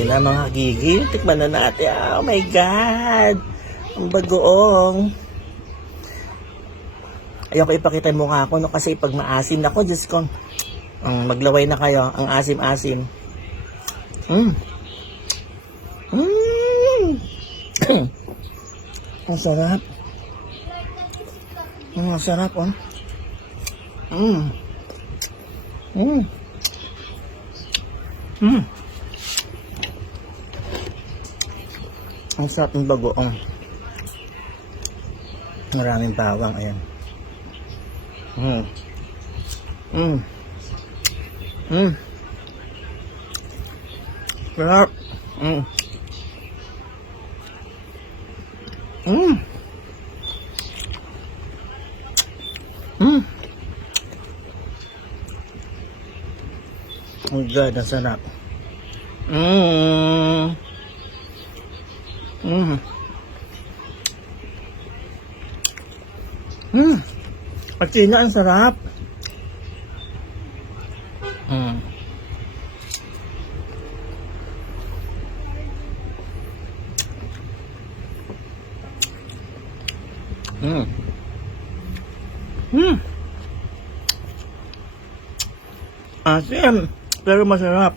Na mga gigi, tikman na natin. Oh my God! Ang bagoong. Ayoko ipakita yung mukha ko, no? Kasi pag maasim ako, Diyos ko, maglaway na kayo. Ang asim-asim. Ang sarap. Ang sarap, oh. Ang sarap ng bagoong. Maraming bawang, ayan. Sarap. Oh God, ang sarap. Patina, ang sarap. Asim, pero masarap.